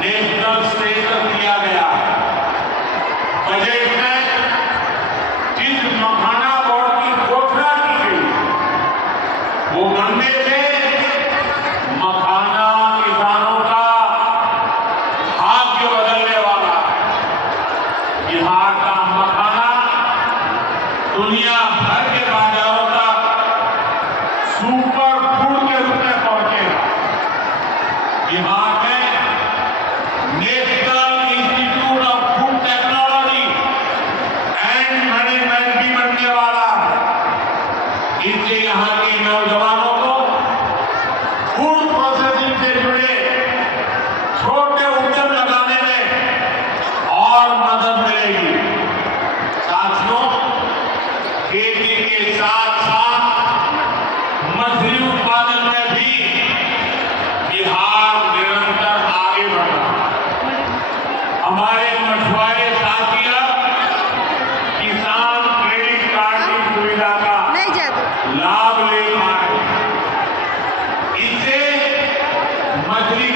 National status दिया गया। Budget में जिस मखाना बोर्ड की घोषणा की गई वो बनने से मखाना किसानों का भाग्य बदलने वाला है। बिहार का मखाना दुनिया भर के बाजारों तक सुपर फूड के रूप में पहुंचेगा। बिहार में national institute of food technology and management भी बनने वाला है। इससे यहाँ के नौजवानों को फूड प्रोसेसिंग से जुड़े छोटे उद्यम लगाने में और मदद मिलेगी। साथियों, खेती के साथ साथ मछली उत्पादन में भी बिहार निरंतर आगे बढ़ रहा है। हमारे मछुआरे साथी किसान क्रेडिट कार्ड की सुविधा का लाभ ले पाए। इससे मछली